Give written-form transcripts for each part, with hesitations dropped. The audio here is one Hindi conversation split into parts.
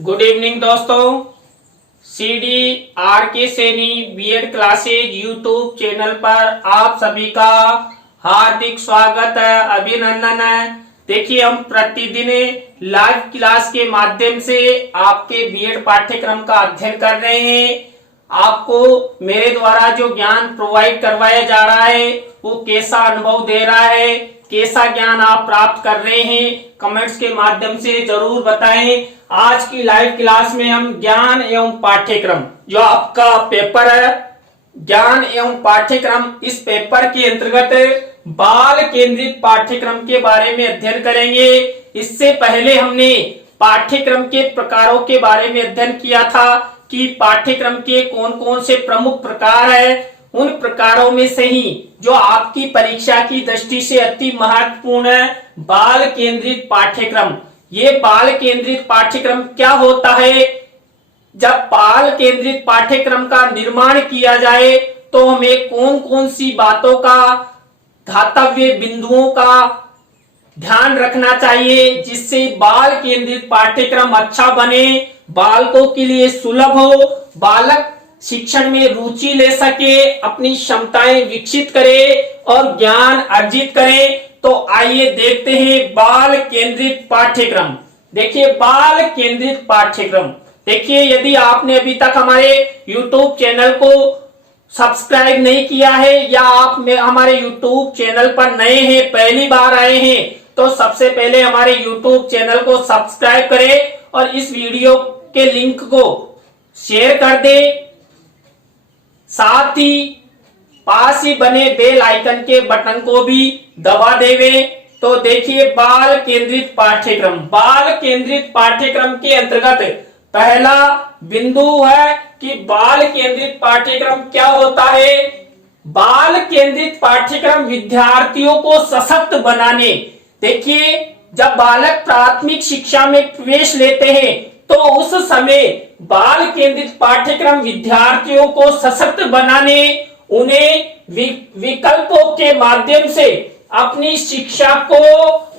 गुड इवनिंग दोस्तों। CD R K Saini BEd classes YouTube channel पर आप सभी का हार्दिक स्वागत है, अभिनंदन है। देखिए, हम प्रतिदिन लाइव क्लास के माध्यम से आपके बीएड पाठ्यक्रम का अध्ययन कर रहे हैं। आपको मेरे द्वारा जो ज्ञान प्रोवाइड करवाया जा रहा है वो कैसा अनुभव दे रहा है, कैसा ज्ञान आप प्राप्त कर रहे हैं, कमेंट्स के माध्यम से जरूर बताएं। आज की लाइव क्लास में हम ज्ञान एवं पाठ्यक्रम, जो आपका पेपर है ज्ञान एवं पाठ्यक्रम, इस पेपर के अंतर्गत बाल केंद्रित पाठ्यक्रम के बारे में अध्ययन करेंगे। इससे पहले हमने पाठ्यक्रम के प्रकारों के बारे में अध्ययन किया था कि पाठ्यक्रम के कौन कौन से प्रमुख प्रकार है। उन प्रकारों में से ही जो आपकी परीक्षा की दृष्टि से अति महत्वपूर्ण है, बाल केंद्रित पाठ्यक्रम। ये बाल केंद्रित पाठ्यक्रम क्या होता है? जब बाल केंद्रित पाठ्यक्रम का निर्माण किया जाए तो हमें कौन कौन सी बातों का, धातव्य बिंदुओं का ध्यान रखना चाहिए जिससे बाल केंद्रित पाठ्यक्रम अच्छा बने, बालकों के लिए सुलभ हो, बालक शिक्षण में रुचि ले सके, अपनी क्षमताएं विकसित करे और ज्ञान अर्जित करे। तो आइए देखते हैं बाल केंद्रित पाठ्यक्रम। देखिए, बाल केंद्रित पाठ्यक्रम, देखिए यदि आपने अभी तक हमारे YouTube चैनल को सब्सक्राइब नहीं किया है या आप हमारे YouTube चैनल पर नए हैं, पहली बार आए हैं, तो सबसे पहले हमारे YouTube चैनल को सब्सक्राइब करें और इस वीडियो के लिंक को शेयर कर दें। साथ ही पास ही बने बेल आइकन के बटन को भी दबा देवे। तो देखिए, बाल केंद्रित पाठ्यक्रम, बाल केंद्रित पाठ्यक्रम के अंतर्गत पहला बिंदु है कि बाल केंद्रित पाठ्यक्रम क्या होता है। बाल केंद्रित पाठ्यक्रम विद्यार्थियों को सशक्त बनाने, देखिए जब बालक प्राथमिक शिक्षा में प्रवेश लेते हैं तो उस समय बाल केंद्रित पाठ्यक्रम विद्यार्थियों को सशक्त बनाने, उन्हें विकल्पों के माध्यम से अपनी शिक्षा को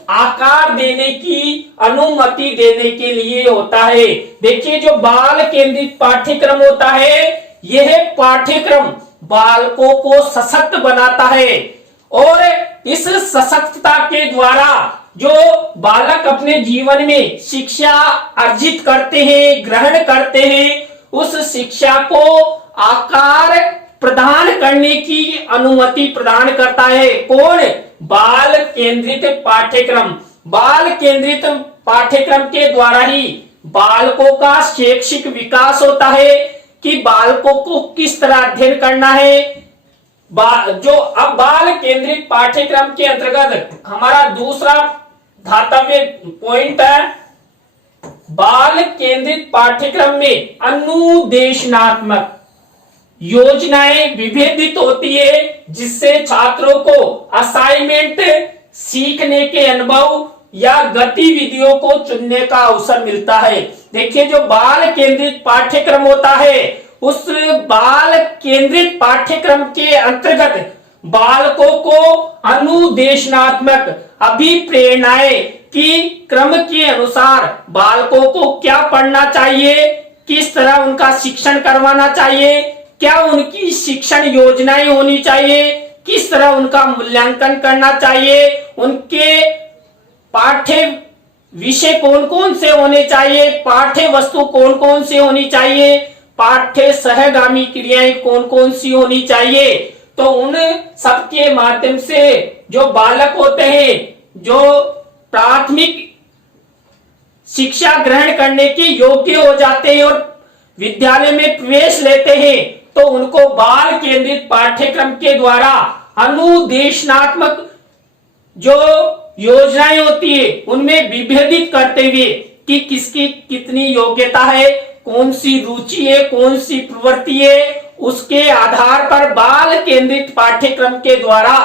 आकार देने की अनुमति देने के लिए होता है। देखिए, जो बाल केंद्रित पाठ्यक्रम होता है, यह पाठ्यक्रम बालकों को सशक्त बनाता है और इस सशक्तता के द्वारा जो बालक अपने जीवन में शिक्षा अर्जित करते हैं, ग्रहण करते हैं, उस शिक्षा को आकार प्रदान करने की अनुमति प्रदान करता है। कौन? बाल केंद्रित पाठ्यक्रम। बाल केंद्रित पाठ्यक्रम के द्वारा ही बालकों का शैक्षिक विकास होता है कि बालकों को किस तरह अध्ययन करना है। जो अब बाल केंद्रित पाठ्यक्रम के अंतर्गत हमारा दूसरा धातव्य पॉइंट है, बाल केंद्रित पाठ्यक्रम में अनुदेशनात्मक योजनाएं विभेदित होती है जिससे छात्रों को असाइनमेंट, सीखने के अनुभव या गतिविधियों को चुनने का अवसर मिलता है। देखिए, जो बाल केंद्रित पाठ्यक्रम होता है, उस बाल केंद्रित पाठ्यक्रम के अंतर्गत बालकों को अनुदेशनात्मक अभिप्रेरणाएं की क्रम के अनुसार बालकों को क्या पढ़ना चाहिए, किस तरह उनका शिक्षण करवाना चाहिए, क्या उनकी शिक्षण योजनाएं होनी चाहिए, किस तरह उनका मूल्यांकन करना चाहिए, उनके पाठ्य विषय कौन कौन से होने चाहिए, पाठ्य वस्तु कौन कौन सी होनी चाहिए, पाठ्य सहगामी क्रियाएं कौन कौन सी होनी चाहिए। तो उन सबके माध्यम से जो बालक होते हैं, जो प्राथमिक शिक्षा ग्रहण करने के योग्य हो जाते हैं और विद्यालय में प्रवेश लेते हैं, तो उनको बाल केंद्रित पाठ्यक्रम के द्वारा अनुदेशनात्मक जो योजनाएं होती है उनमें विभेदित करते हुए कि किसकी कितनी योग्यता है, कौन सी रुचि है, कौन सी प्रवृत्ति है, उसके आधार पर बाल केंद्रित पाठ्यक्रम के द्वारा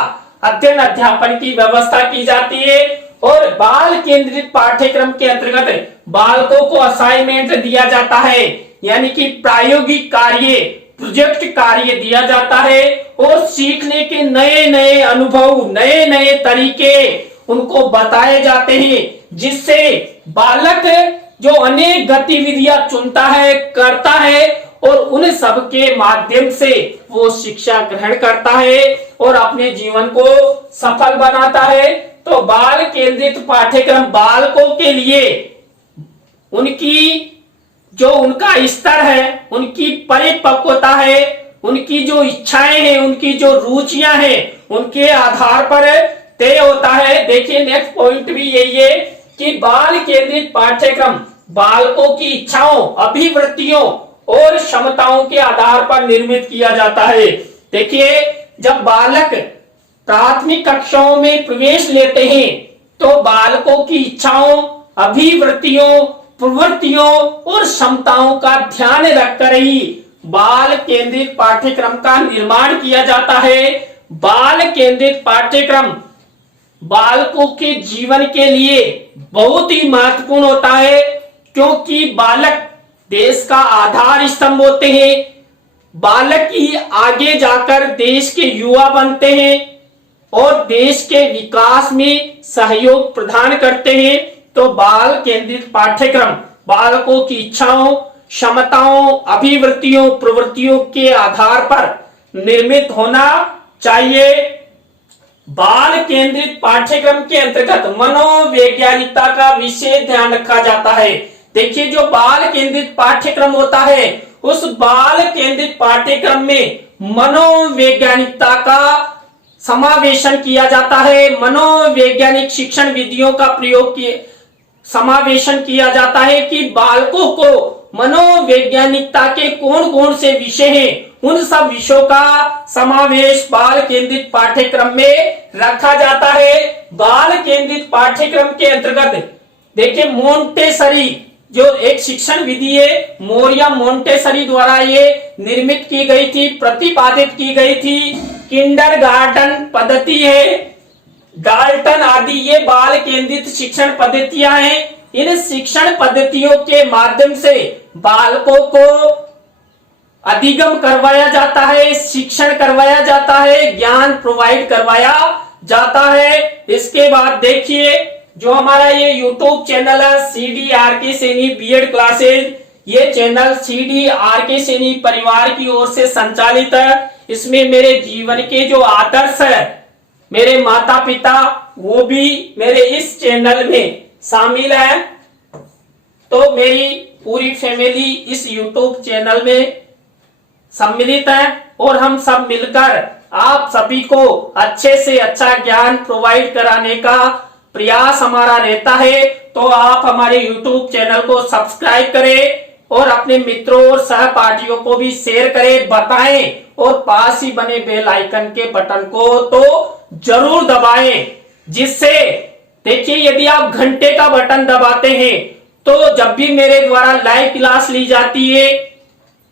अध्ययन अध्यापन की व्यवस्था की जाती है। और बाल केंद्रित पाठ्यक्रम के अंतर्गत बालकों को असाइनमेंट दिया जाता है, यानी कि प्रायोगिक कार्य, प्रोजेक्ट कार्य दिया जाता है और सीखने के नए नए अनुभव, नए नए तरीके उनको बताए जाते हैं जिससे बालक जो अनेक गतिविधियां चुनता है, करता है और उन सब के माध्यम से वो शिक्षा ग्रहण करता है और अपने जीवन को सफल बनाता है। तो बाल केंद्रित पाठ्यक्रम बालकों के लिए उनकी जो उनका स्तर है, उनकी परिपक्वता है, उनकी जो इच्छाएं हैं, उनकी जो रुचियां हैं, उनके आधार पर तय होता है। देखिए नेक्स्ट पॉइंट भी यही है कि बाल केंद्रित पाठ्यक्रम बालकों की इच्छाओं, अभिवृत्तियों और क्षमताओं के आधार पर निर्मित किया जाता है। देखिए जब बालक प्राथमिक कक्षाओं में प्रवेश लेते हैं तो बालकों की इच्छाओं, अभिवृत्तियों, प्रवृत्तियों और क्षमताओं का ध्यान रखकर ही बाल केंद्रित पाठ्यक्रम का निर्माण किया जाता है। बाल केंद्रित पाठ्यक्रम बालकों के जीवन के लिए बहुत ही महत्वपूर्ण होता है, क्योंकि बालक देश का आधार स्तंभ होते हैं। बालक ही आगे जाकर देश के युवा बनते हैं और देश के विकास में सहयोग प्रदान करते हैं। तो बाल केंद्रित पाठ्यक्रम बालकों की इच्छाओं, क्षमताओं, अभिवृत्तियों, प्रवृत्तियों के आधार पर निर्मित होना चाहिए। बाल केंद्रित पाठ्यक्रम के अंतर्गत मनोवैज्ञानिकता का विशेष ध्यान रखा जाता है। देखिए जो बाल केंद्रित पाठ्यक्रम होता है, उस बाल केंद्रित पाठ्यक्रम में मनोवैज्ञानिकता का समावेशन किया जाता है। मनोवैज्ञानिक शिक्षण विधियों का प्रयोग किए समावेशन किया जाता है कि बालकों को मनोवैज्ञानिकता के कौन कौन से विषय हैं, उन सब विषयों का समावेश बाल केंद्रित पाठ्यक्रम में रखा जाता है। बाल केंद्रित पाठ्यक्रम के अंतर्गत देखिए मोंटेसरी जो एक शिक्षण विधि है, मोरिया मोंटेसरी द्वारा ये निर्मित की गई थी, प्रतिपादित की गई थी। किंडरगार्टन पद्धति है, डाल्टन आदि ये बाल केंद्रित शिक्षण पद्धतियां हैं। इन शिक्षण पद्धतियों के माध्यम से बालकों को अधिगम करवाया जाता है, शिक्षण करवाया जाता है, ज्ञान प्रोवाइड करवाया जाता है। इसके बाद देखिए जो हमारा ये YouTube चैनल है CDRK सैनी बीएड क्लासेज, ये चैनल CDRK सैनी परिवार की ओर से संचालित है। इसमें मेरे जीवन के जो आदर्श है, मेरे माता पिता वो भी मेरे इस चैनल में शामिल है। तो मेरी पूरी फैमिली इस YouTube चैनल में सम्मिलित है और हम सब मिलकर आप सभी को अच्छे से अच्छा ज्ञान प्रोवाइड कराने का प्रयास हमारा रहता है। तो आप हमारे YouTube चैनल को सब्सक्राइब करें और अपने मित्रों और सहपाठियों को भी शेयर करें, बताएं और पास ही बने बेल आइकन के बटन को तो जरूर दबाएं, जिससे देखिए यदि आप घंटे का बटन दबाते हैं तो जब भी मेरे द्वारा लाइव क्लास ली जाती है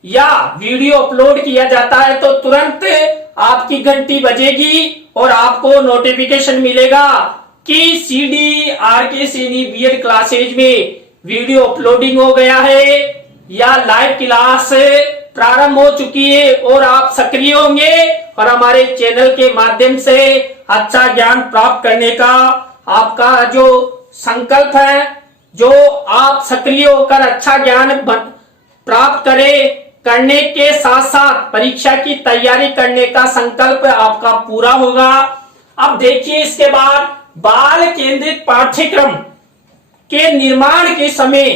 या वीडियो अपलोड किया जाता है तो तुरंत आपकी घंटी बजेगी और आपको नोटिफिकेशन मिलेगा कि CDRK सैनी बीएड क्लासेज में वीडियो अपलोडिंग हो गया है या लाइव क्लास प्रारंभ हो चुकी है और आप सक्रिय होंगे और हमारे चैनल के माध्यम से अच्छा ज्ञान प्राप्त करने का आपका जो संकल्प है, जो आप सक्रिय होकर अच्छा ज्ञान प्राप्त करें, करने के साथ साथ परीक्षा की तैयारी करने का संकल्प आपका पूरा होगा। अब देखिए इसके बाद बाल केंद्रित पाठ्यक्रम के निर्माण के समय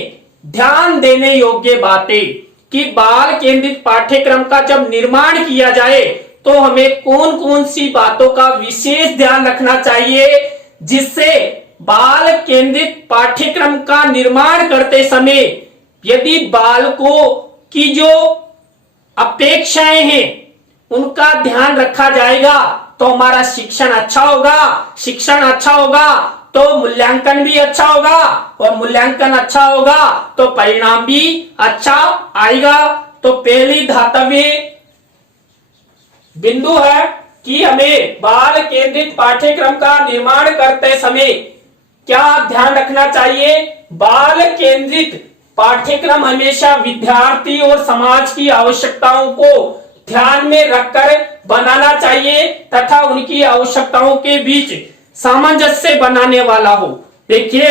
ध्यान देने योग्य बातें कि बाल केंद्रित पाठ्यक्रम का जब निर्माण किया जाए तो हमें कौन कौन सी बातों का विशेष ध्यान रखना चाहिए, जिससे बाल केंद्रित पाठ्यक्रम का निर्माण करते समय यदि बालकों की जो अपेक्षाएं हैं उनका ध्यान रखा जाएगा तो हमारा शिक्षण अच्छा होगा। शिक्षण अच्छा होगा तो मूल्यांकन भी अच्छा होगा और मूल्यांकन अच्छा होगा तो परिणाम भी अच्छा आएगा। तो पहली धातव्य बिंदु है कि हमें बाल केंद्रित पाठ्यक्रम का निर्माण करते समय क्या ध्यान रखना चाहिए। बाल केंद्रित पाठ्यक्रम हमेशा विद्यार्थी और समाज की आवश्यकताओं को ध्यान में रखकर बनाना चाहिए तथा उनकी आवश्यकताओं के बीच सामंजस्य बनाने वाला हो। देखिए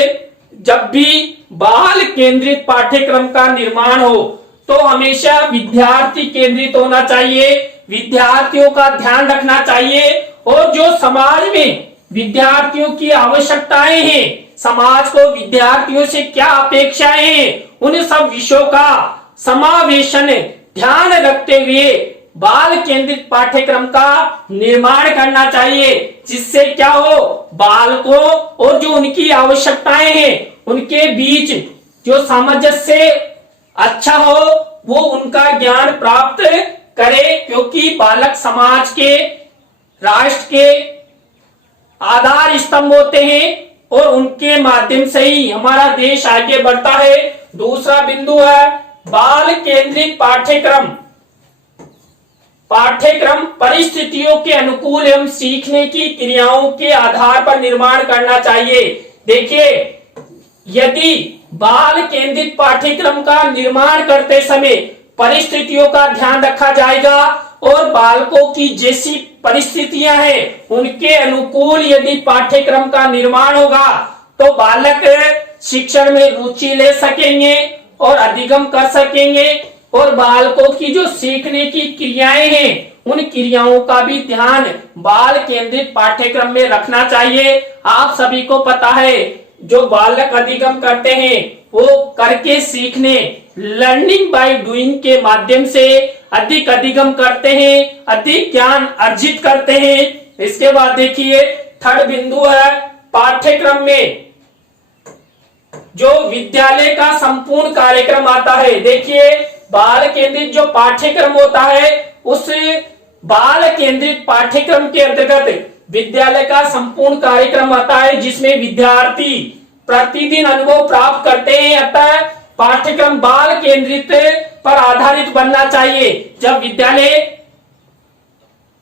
जब भी बाल केंद्रित पाठ्यक्रम का निर्माण हो तो हमेशा विद्यार्थी केंद्रित होना चाहिए, विद्यार्थियों का ध्यान रखना चाहिए और जो समाज में विद्यार्थियों की आवश्यकताएं हैं, समाज को विद्यार्थियों से क्या अपेक्षाएं हैं, उन सब विषयों का समावेशन ध्यान रखते हुए बाल केंद्रित पाठ्यक्रम का निर्माण करना चाहिए, जिससे क्या हो, बालकों और जो उनकी आवश्यकताएं हैं उनके बीच जो सामंजस्य अच्छा हो, वो उनका ज्ञान प्राप्त करे, क्योंकि बालक समाज के, राष्ट्र के आधार स्तंभ होते हैं और उनके माध्यम से ही हमारा देश आगे बढ़ता है। दूसरा बिंदु है बाल केंद्रित पाठ्यक्रम। पाठ्यक्रम परिस्थितियों के अनुकूल एवं सीखने की क्रियाओं के आधार पर निर्माण करना चाहिए। देखिए, यदि बाल केंद्रित पाठ्यक्रम का निर्माण करते समय परिस्थितियों का ध्यान रखा जाएगा और बालकों की जैसी परिस्थितियां हैं उनके अनुकूल यदि पाठ्यक्रम का निर्माण होगा तो बालक शिक्षण में रुचि ले सकेंगे और अधिगम कर सकेंगे और बालकों की जो सीखने की क्रियाएं हैं उन क्रियाओं का भी ध्यान बाल केंद्रित पाठ्यक्रम में रखना चाहिए। आप सभी को पता है जो बालक अधिगम करते हैं वो करके सीखने, लर्निंग बाय डूइंग के माध्यम से अधिक अधिगम करते हैं, अधिक ज्ञान अर्जित करते हैं। इसके बाद देखिए थर्ड बिंदु है पाठ्यक्रम में जो विद्यालय का संपूर्ण कार्यक्रम आता है। देखिए, बाल केंद्रित जो पाठ्यक्रम होता है उस बाल केंद्रित पाठ्यक्रम के अंतर्गत विद्यालय का संपूर्ण कार्यक्रम आता है, जिसमें विद्यार्थी प्रतिदिन अनुभव प्राप्त करते हैं। अतः पाठ्यक्रम बाल केंद्रित पर आधारित बनना चाहिए। जब विद्यालय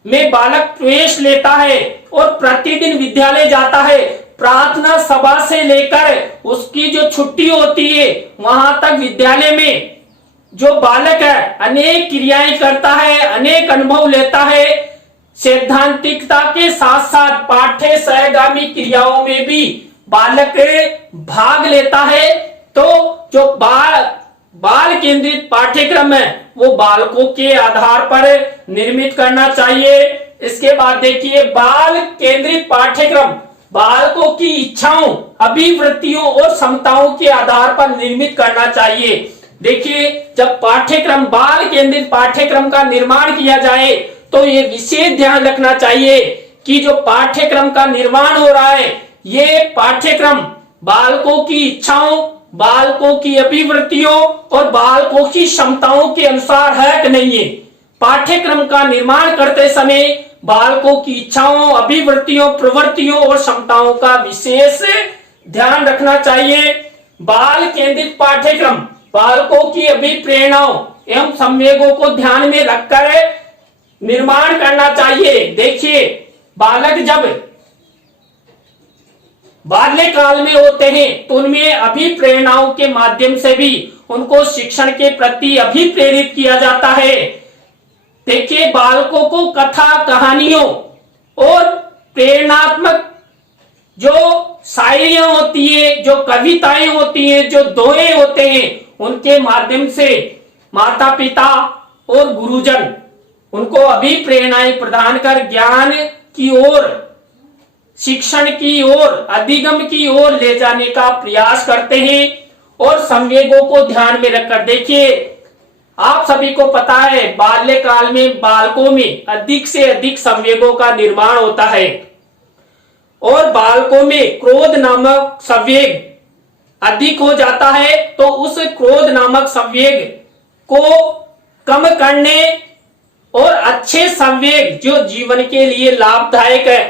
में बालक प्रवेश लेता है और प्रतिदिन विद्यालय जाता है, प्रार्थना सभा से लेकर उसकी जो छुट्टी होती है वहां तक विद्यालय में जो बालक है अनेक क्रियाएं करता है, अनेक अनुभव लेता है। सैद्धांतिकता के साथ साथ पाठ्य सहगामी क्रियाओं में भी बालक भाग लेता है। तो जो बाल केंद्रित पाठ्यक्रम है वो बालकों के आधार पर निर्मित करना चाहिए। इसके बाद देखिए बाल केंद्रित पाठ्यक्रम बालकों की इच्छाओं, अभिवृत्तियों और क्षमताओं के आधार पर निर्मित करना चाहिए। देखिए, जब पाठ्यक्रम बाल केंद्रित पाठ्यक्रम का निर्माण किया जाए तो ये विशेष ध्यान रखना चाहिए कि जो पाठ्यक्रम का निर्माण हो रहा है ये पाठ्यक्रम बालकों की इच्छाओं, बालकों की अभिवृत्तियों और बालकों की क्षमताओं के अनुसार है कि नहीं है। पाठ्यक्रम का निर्माण करते समय बालकों की इच्छाओं, अभिवृत्तियों, प्रवृत्तियों और क्षमताओं का विशेष ध्यान रखना चाहिए। बाल केंद्रित पाठ्यक्रम बालकों की अभिप्रेरणाओं एवं संवेगों को ध्यान में रखकर निर्माण करना चाहिए। देखिए, बालक जब बाल्यकाल में होते हैं तो उनमें अभिप्रेरणाओं के माध्यम से भी उनको शिक्षण के प्रति अभिप्रेरित किया जाता है। देखिए, बालकों को कथा, कहानियों और प्रेरणात्मक जो शायरियां होती है, जो कविताएं होती हैं, जो दोहे होते हैं, उनके माध्यम से माता पिता और गुरुजन उनको अभिप्रेरणाएं प्रदान कर ज्ञान की ओर, शिक्षण की ओर, अधिगम की ओर ले जाने का प्रयास करते हैं और संवेगों को ध्यान में रखकर। देखिए, आप सभी को पता है बाल्यकाल में बालकों में अधिक से अधिक संवेगों का निर्माण होता है और बालकों में क्रोध नामक संवेग अधिक हो जाता है। तो उस क्रोध नामक संवेग को कम करने और अच्छे संवेग जो जीवन के लिए लाभदायक है,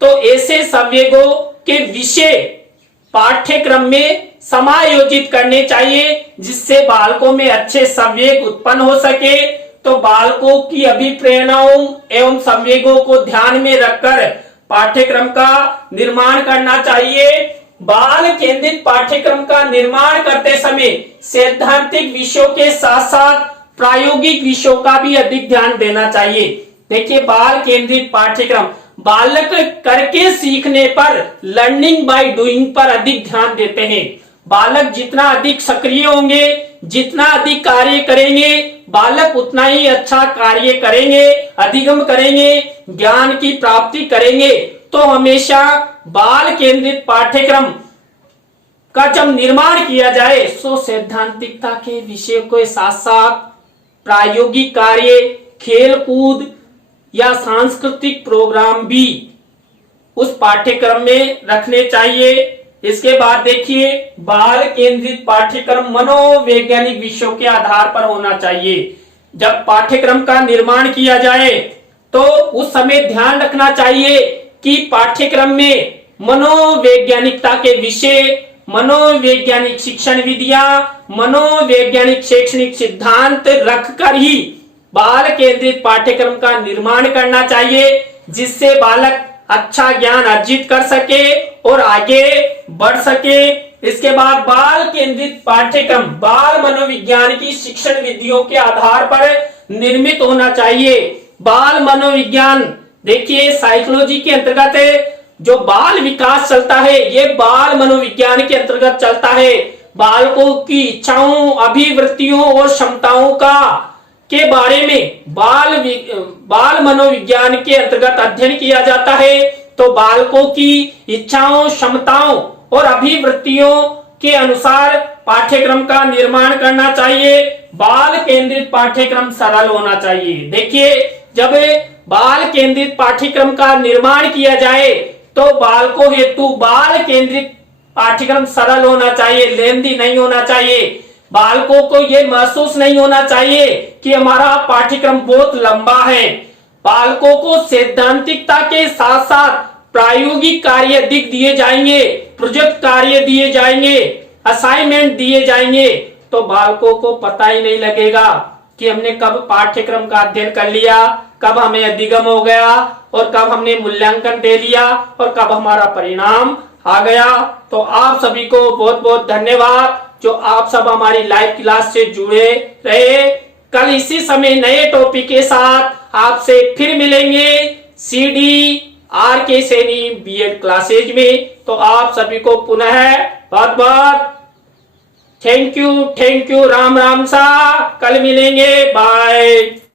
तो ऐसे संवेगों के विषय पाठ्यक्रम में समायोजित करने चाहिए, जिससे बालकों में अच्छे संवेग उत्पन्न हो सके। तो बालकों की अभिप्रेरणाओं एवं संवेगों को ध्यान में रखकर पाठ्यक्रम का निर्माण करना चाहिए। बाल केंद्रित पाठ्यक्रम का निर्माण करते समय सैद्धांतिक विषयों के साथ साथ प्रायोगिक विषयों का भी अधिक ध्यान देना चाहिए। देखिए, बाल केंद्रित पाठ्यक्रम बालक करके सीखने पर, लर्निंग बाय डूइंग पर अधिक ध्यान देते हैं। बालक जितना अधिक सक्रिय होंगे, जितना अधिक कार्य करेंगे, बालक उतना ही अच्छा कार्य करेंगे, अधिगम करेंगे, ज्ञान की प्राप्ति करेंगे। तो हमेशा बाल केंद्रित पाठ्यक्रम का जब निर्माण किया जाए तो सैद्धांतिकता के विषय के साथ साथ प्रायोगिक कार्य, खेल कूद या सांस्कृतिक प्रोग्राम भी उस पाठ्यक्रम में रखने चाहिए। इसके बाद देखिए, बाल केंद्रित पाठ्यक्रम मनोवैज्ञानिक विषयों के आधार पर होना चाहिए। जब पाठ्यक्रम का निर्माण किया जाए तो उस समय ध्यान रखना चाहिए कि पाठ्यक्रम में मनोवैज्ञानिकता के विषय, मनोवैज्ञानिक शिक्षण विधियां, मनोवैज्ञानिक शैक्षणिक सिद्धांत रखकर ही बाल केंद्रित पाठ्यक्रम का निर्माण करना चाहिए, जिससे बालक अच्छा ज्ञान अर्जित कर सके और आगे बढ़ सके। इसके बाद बाल केंद्रित पाठ्यक्रम बाल मनोविज्ञान की शिक्षण विधियों के आधार पर निर्मित होना चाहिए। बाल मनोविज्ञान देखिए, साइकोलॉजी के अंतर्गत जो बाल विकास चलता है ये बाल मनोविज्ञान के अंतर्गत चलता है। बालकों की इच्छाओं, अभिवृत्तियों और क्षमताओं के बारे में बाल मनोविज्ञान के अंतर्गत अध्ययन किया जाता है। तो बालकों की इच्छाओं, क्षमताओं और अभिवृत्तियों के अनुसार पाठ्यक्रम का निर्माण करना चाहिए। बाल केंद्रित पाठ्यक्रम सरल होना चाहिए। देखिए, जब बाल केंद्रित पाठ्यक्रम का निर्माण किया जाए तो बालकों हेतु बाल केंद्रित पाठ्यक्रम सरल होना चाहिए, लेंदी नहीं होना चाहिए। बालकों को ये महसूस नहीं होना चाहिए कि हमारा पाठ्यक्रम बहुत लंबा है। बालकों को सैद्धांतिकता के साथ साथ प्रायोगिक कार्य दिए जाएंगे, प्रोजेक्ट कार्य दिए जाएंगे, असाइनमेंट दिए जाएंगे। तो बालकों को पता ही नहीं लगेगा कि हमने कब पाठ्यक्रम का अध्ययन कर लिया, कब हमें अधिगम हो गया और कब हमने मूल्यांकन दे लिया और कब हमारा परिणाम आ गया। तो आप सभी को बहुत बहुत धन्यवाद जो आप सब हमारी लाइव क्लास से जुड़े रहे। कल इसी समय नए टॉपिक के साथ आपसे फिर मिलेंगे CDRK सैनी बीएड क्लासेज में। तो आप सभी को पुनः बहुत बहुत थैंक यू, राम राम सा। कल मिलेंगे, बाय।